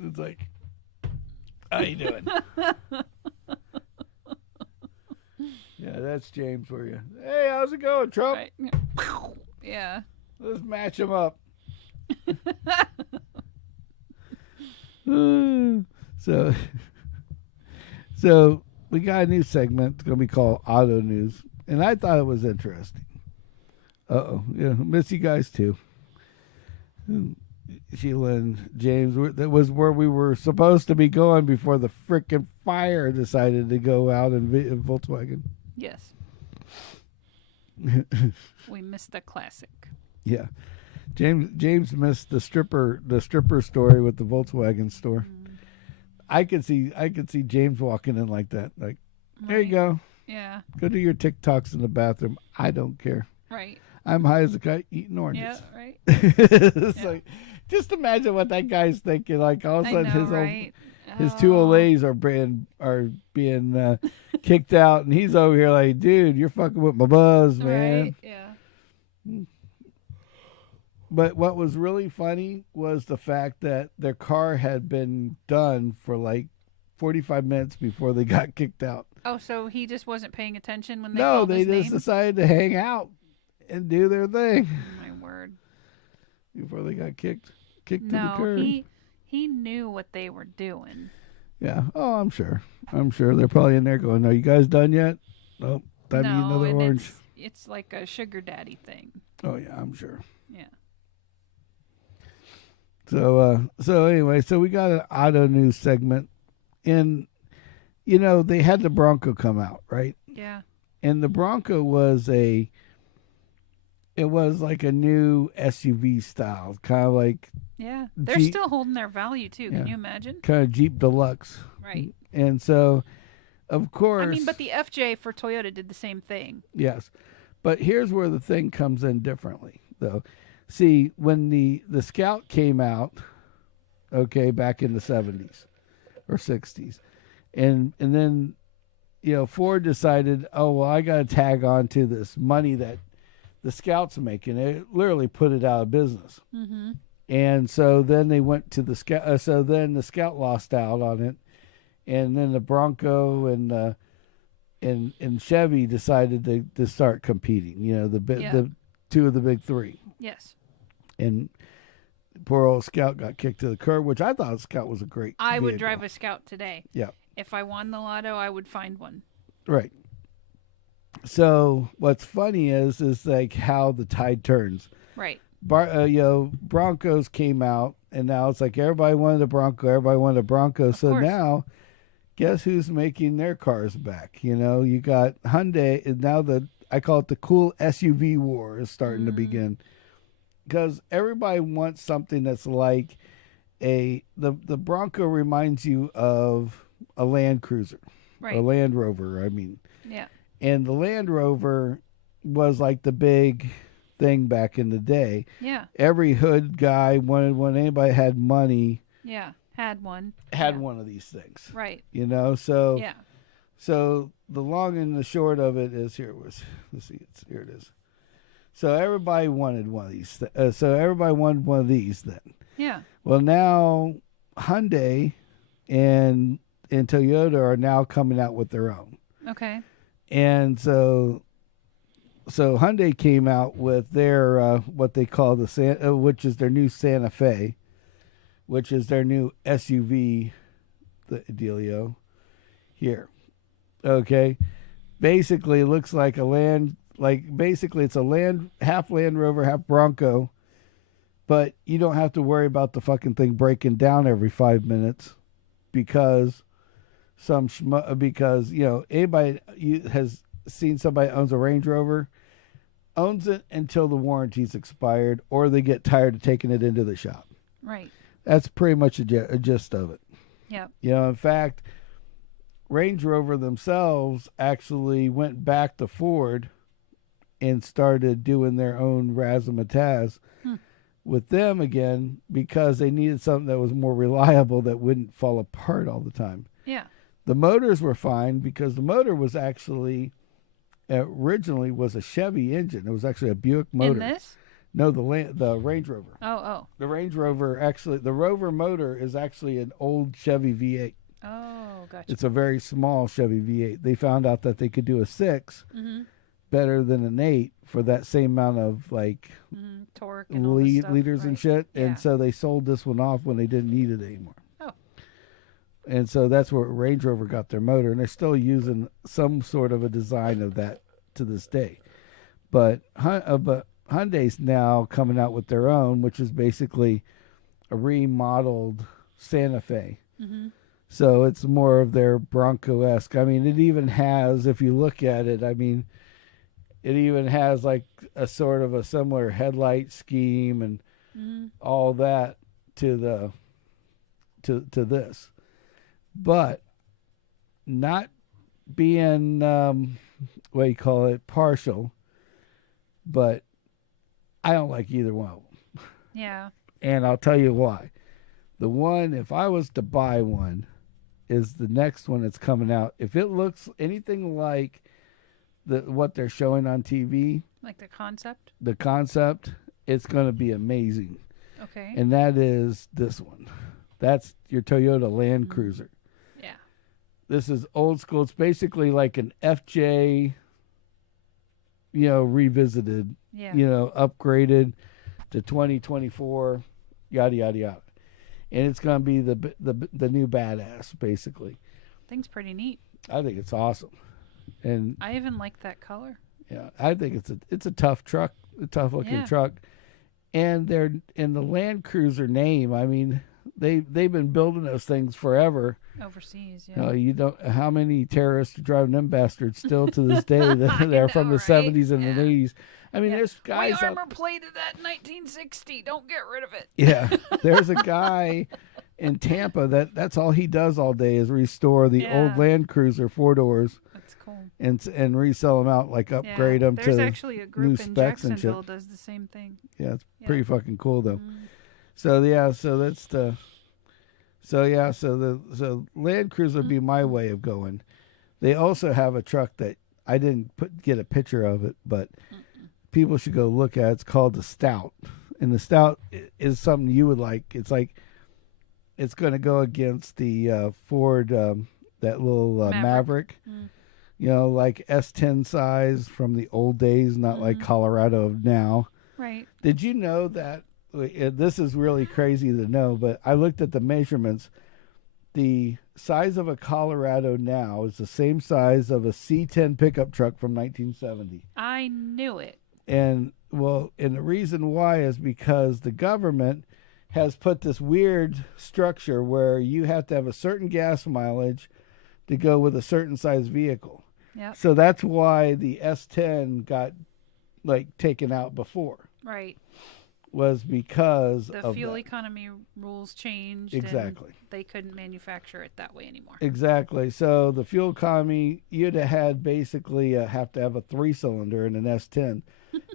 It's like you doing? Yeah, that's James for you. Hey, how's it going, Trump? Right. Yeah. Let's match him up. So we got a new segment. It's going to be called Auto News. And I thought it was interesting. Uh-oh. Yeah, miss you guys too. Sheila and James, that was where we were supposed to be going before the frickin' fire decided to go out in Volkswagen. Yes. We missed the classic. Yeah. James missed the stripper story with the Volkswagen store. I could see James walking in like that. Like, there you go. Yeah. Go do your TikToks in the bathroom. I don't care. Right. I'm high as a kite eating oranges. Yeah, right. It's like, just imagine what that guy's thinking. Like all of a sudden his two Olays are being kicked out, and he's over here like, dude, you're fucking with my buzz, man. Right. Yeah. But what was really funny was the fact that their car had been done for like 45 minutes before they got kicked out. Oh, so he just wasn't paying attention when they No, called they his just name? decided to hang out and do their thing. Oh, my word. Before they got kicked to the No, curb. he knew what they were doing. Yeah. Oh, I'm sure. They're probably in there going, "Are you guys done yet?" Nope. Time to eat another and orange. it's like a sugar daddy thing. Oh yeah, I'm sure. Yeah. So anyway, so we got an auto news segment, and they had the Bronco come out, right? Yeah. And the Bronco was like a new SUV style, kind of like Yeah. They're Jeep, still holding their value too. Yeah. Can you imagine? kind of Jeep Deluxe, Right. And so, of course, I mean, but the FJ for Toyota did the same thing. yes, but here's where the thing comes in differently, though. See, when the Scout came out, okay, back in the 70s or 60s, and then Ford decided, oh well, I got to tag on to this money that the Scout's making. It literally put it out of business. Mm-hmm. And so then they went to the Scout. So then the Scout lost out on it, and then the Bronco and Chevy decided to start competing. The two of the big three. Yes. And poor old Scout got kicked to the curb, which I thought Scout was a great. I would vehicle. drive a Scout today. Yeah. If I won the lotto, I would find one. Right. So what's funny is like how the tide turns. Right. Broncos came out, and now it's like everybody wanted a Bronco. Everybody wanted a Bronco. Of So course. now, guess who's making their cars back? You got Hyundai, and now I call it the cool SUV war is starting to begin, because everybody wants something that's like the Bronco reminds you of a Land Cruiser, Right. a Land Rover. I mean, Yeah. and the Land Rover was like the big thing back in the day. Yeah. Every hood guy wanted, when anybody had money, Yeah. Had one. had Yeah. one of these things. Right. So Yeah. so the long and the short of it is, here it is. So everybody wanted one of these. So everybody wanted one of these then. Yeah. Well, now Hyundai and Toyota are now coming out with their own. Okay. And so Hyundai came out with their what they call which is their new Santa Fe, which is their new SUV, the dealio. Here, okay. Basically, it looks like it's a half Land Rover, half Bronco, but you don't have to worry about the fucking thing breaking down every 5 minutes because anybody has seen somebody owns a Range Rover, owns it until the warranty's expired, or they get tired of taking it into the shop. Right. That's pretty much a gist of it. Yep. In fact, Range Rover themselves actually went back to Ford and started doing their own razzmatazz with them again, because they needed something that was more reliable, that wouldn't fall apart all the time. Yeah. The motors were fine, because the motor was actually originally was a Chevy engine. It was actually a Buick motor. In this? No, the Range Rover. Oh. The Range Rover the Rover motor is actually an old Chevy V8. Oh, gotcha. It's a very small Chevy V8. They found out that they could do a 6 better than an 8 for that same amount of like torque and all this stuff, liters right? and shit. Yeah. And so they sold this one off when they didn't need it anymore. Oh. And so that's where Range Rover got their motor, and they're still using some sort of a design of that to this day. But Hyundai's now coming out with their own, which is basically a remodeled Santa Fe. So it's more of their Bronco-esque. I mean, it even has, if you look at it, I mean, it even has like a sort of a similar headlight scheme and all that to this. But not being, what do you call it, partial, but I don't like either one of them. Yeah. And I'll tell you why. The one, if I was to buy one, is the next one that's coming out. If it looks anything like what they're showing on TV, like the concept, it's going to be amazing. Okay. And that is this one. That's your Toyota Land Cruiser. Yeah. This is old school. It's basically like an FJ, revisited, upgraded to 2024, yada, yada, yada. And it's going to be the new badass, basically. Thing's pretty neat. I think it's awesome. And I even like that color. Yeah, I think it's a tough truck, a tough looking truck. And they're in the Land Cruiser name. I mean, they've been building those things forever. Overseas, yeah. You don't. How many terrorists are driving them bastards still to this day? They're from the 70s and the 80s. I mean, there's guys. We armor plated that in 1960. Don't get rid of it. Yeah, there's a guy in Tampa that's all he does all day is restore the old Land Cruiser 4-doors. That's cool. And resell them out, like upgrade them to There's actually a group new in specs and Jacksonville shit. does the same thing. Yeah, it's pretty fucking cool though. So that's the. So Land Cruiser would be my way of going. They also have a truck that I didn't get a picture of it, but people should go look at. It's called the Stout, and the Stout is something you would like. It's like it's going to go against the Ford that little Maverick. Like S10 size from the old days, not like Colorado of now. Right. Did you know that? This is really crazy to know, but I looked at the measurements. The size of a Colorado now is the same size of a C10 pickup truck from 1970. I knew it. And the reason why is because the government has put this weird structure where you have to have a certain gas mileage to go with a certain size vehicle. Yep. So that's why the S10 got taken out before. Right. Was because the of fuel that. Economy rules changed. Exactly. And they couldn't manufacture it that way anymore. Exactly. So the fuel economy, you'd have had basically have to have a 3-cylinder in an S10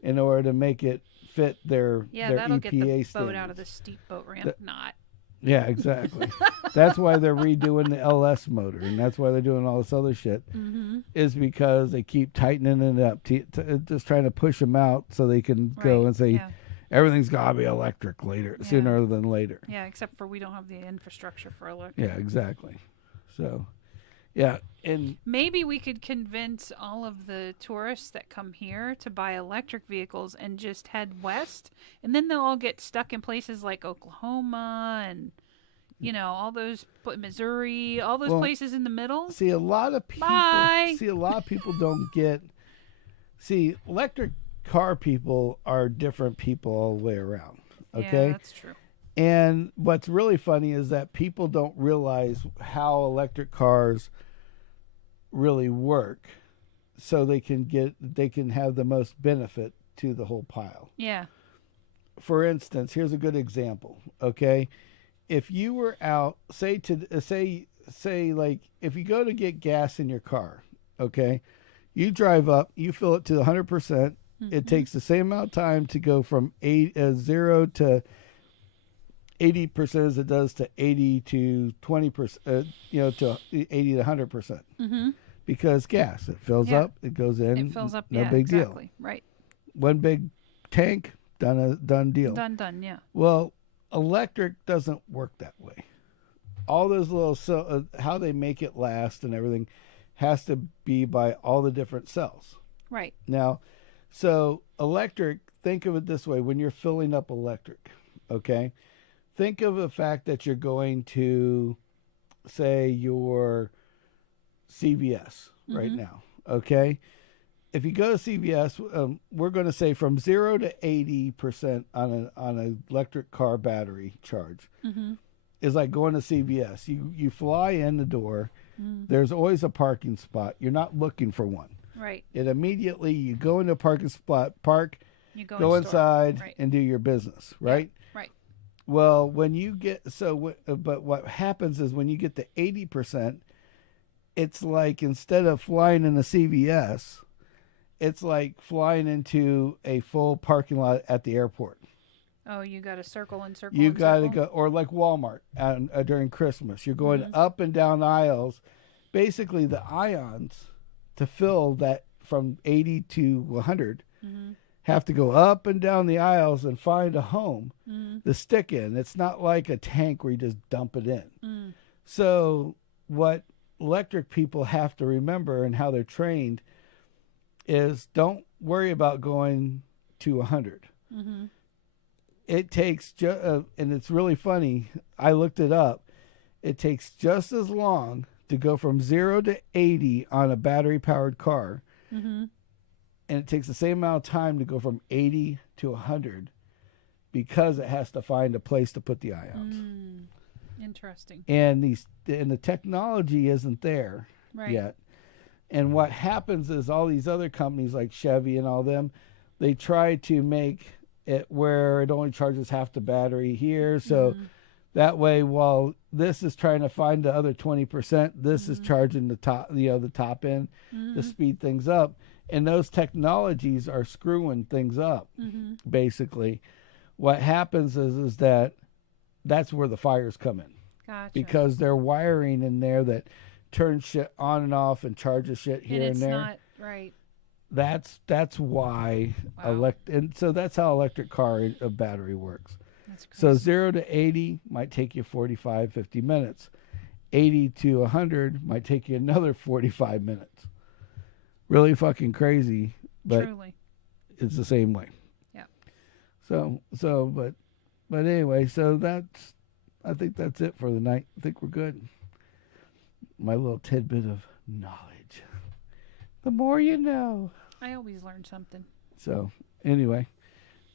in order to make it fit their that'll EPA get the standards. boat out of the steep boat ramp. Not. Yeah, exactly. That's why they're redoing the LS motor, and that's why they're doing all this other shit. Is because they keep tightening it up, just trying to push them out so they can go and say. Yeah. Everything's got to be electric sooner than later. Yeah, except for we don't have the infrastructure for electric. Yeah, exactly. So, yeah. And maybe we could convince all of the tourists that come here to buy electric vehicles and just head west. And then they'll all get stuck in places like Oklahoma and, all those, Missouri, all those places in the middle. See, a lot of people don't get, electric car people are different people all the way around. Okay. Yeah, that's true. And what's really funny is that people don't realize how electric cars really work, so they can have the most benefit to the whole pile. Yeah. For instance, here's a good example. Okay. If you were out, say like if you go to get gas in your car, okay, you drive up, you fill it to 100%. It takes the same amount of time to go from 0 to 80% as it does to 80 to 20%, to 80 to 100%. Because gas, it fills up, it goes in, it fills up, no big deal. Right. One big tank, done deal. Done, yeah. Well, electric doesn't work that way. all those little how they make it last and everything has to be by all the different cells. Right. Now, so electric, think of it this way: when you're filling up electric, okay, think of the fact that you're going to, say, your CVS right now, okay. If you go to CVS, we're going to say from 0 to 80% on an electric car battery charge is like going to CVS. You fly in the door. There's always a parking spot. You're not looking for one. Right. It immediately, you go into a parking spot, park, You go inside, right. and do your business, right? Yeah, right. Well, when you get, but what happens is when you get to 80%, it's like instead of flying in a CVS, it's like flying into a full parking lot at the airport. Oh, you got to circle and circle. You got to circle? go, or like Walmart during Christmas. You're going up and down aisles. Basically, the ions to fill that from 80 to 100 have to go up and down the aisles and find a home to stick in. It's not like a tank where you just dump it in. So what electric people have to remember and how they're trained is don't worry about going to 100. It takes, and it's really funny, I looked it up, it takes just as long to go from 0 to 80 on a battery-powered car, and it takes the same amount of time to go from 80 to 100 because it has to find a place to put the ions. Interesting. And the technology isn't there yet. And what happens is all these other companies like Chevy and all them, they try to make it where it only charges half the battery here. So that way, while this is trying to find the other 20%, this is charging the top end to speed things up. And those technologies are screwing things up. Basically, what happens is that's where the fires come in. Gotcha. Because they're wiring in there that turns shit on and off and charges shit here and there. Not right. That's why and so that's how electric car battery works. That's crazy. So 0 to 80 might take you 45, 50 minutes. 80 to 100 might take you another 45 minutes. Really fucking crazy, but Truly. It's the same way. Yeah. But anyway, so I think that's it for the night. I think we're good. My little tidbit of knowledge. The more you know. I always learn something. So, anyway,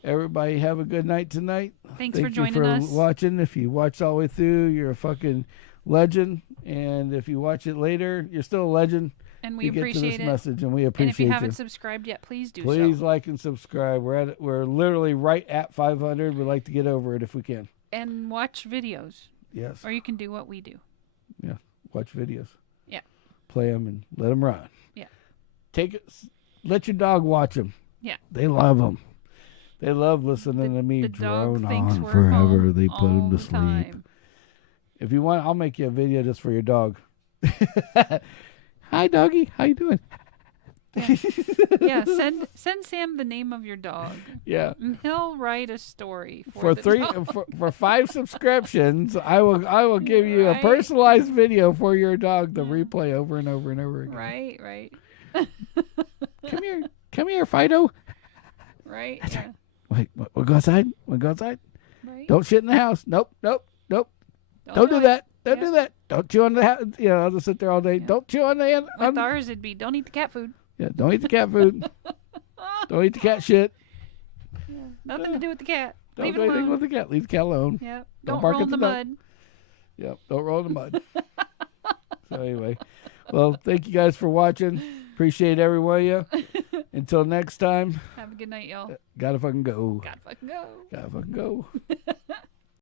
everybody have a good night tonight. Thanks for joining us. Watching. If you watch all the way through, you're a fucking legend. And if you watch it later, you're still a legend. And we appreciate it. Message, and we appreciate And if you haven't subscribed yet, please do so. Please like and subscribe. We're literally right at 500. We'd like to get over it if we can. And watch videos. Yes. Or you can do what we do. Yeah. Watch videos. Yeah. Play them and let them run. Yeah. Let your dog watch them. Yeah. They love them. They love listening to me drone on forever. They put them to sleep. If you want, I'll make you a video just for your dog. Hi, doggy. How you doing? Yeah. Send Sam the name of your dog. Yeah. And he'll write a story for for 5 subscriptions. I will give you a personalized video for your dog to replay over and over and over again. Right. Come here, Fido. Right. That's right. Wait, we'll go outside. Right. Don't shit in the house. Nope. Don't do that. Don't do that. Don't chew on the house. I'll just sit there all day. Yeah. Don't chew on the With ours, it'd be don't eat the cat food. Yeah, don't eat the cat food. Don't eat the cat shit. Yeah. Nothing to do with the cat. Don't do anything with the cat. Leave the cat alone. Yeah. Don't roll in the mud. Yep. Don't roll in the mud. So anyway, well, thank you guys for watching. Appreciate every one of you. Until next time. Have a good night, y'all. Gotta fucking go. Gotta fucking go. Gotta fucking go.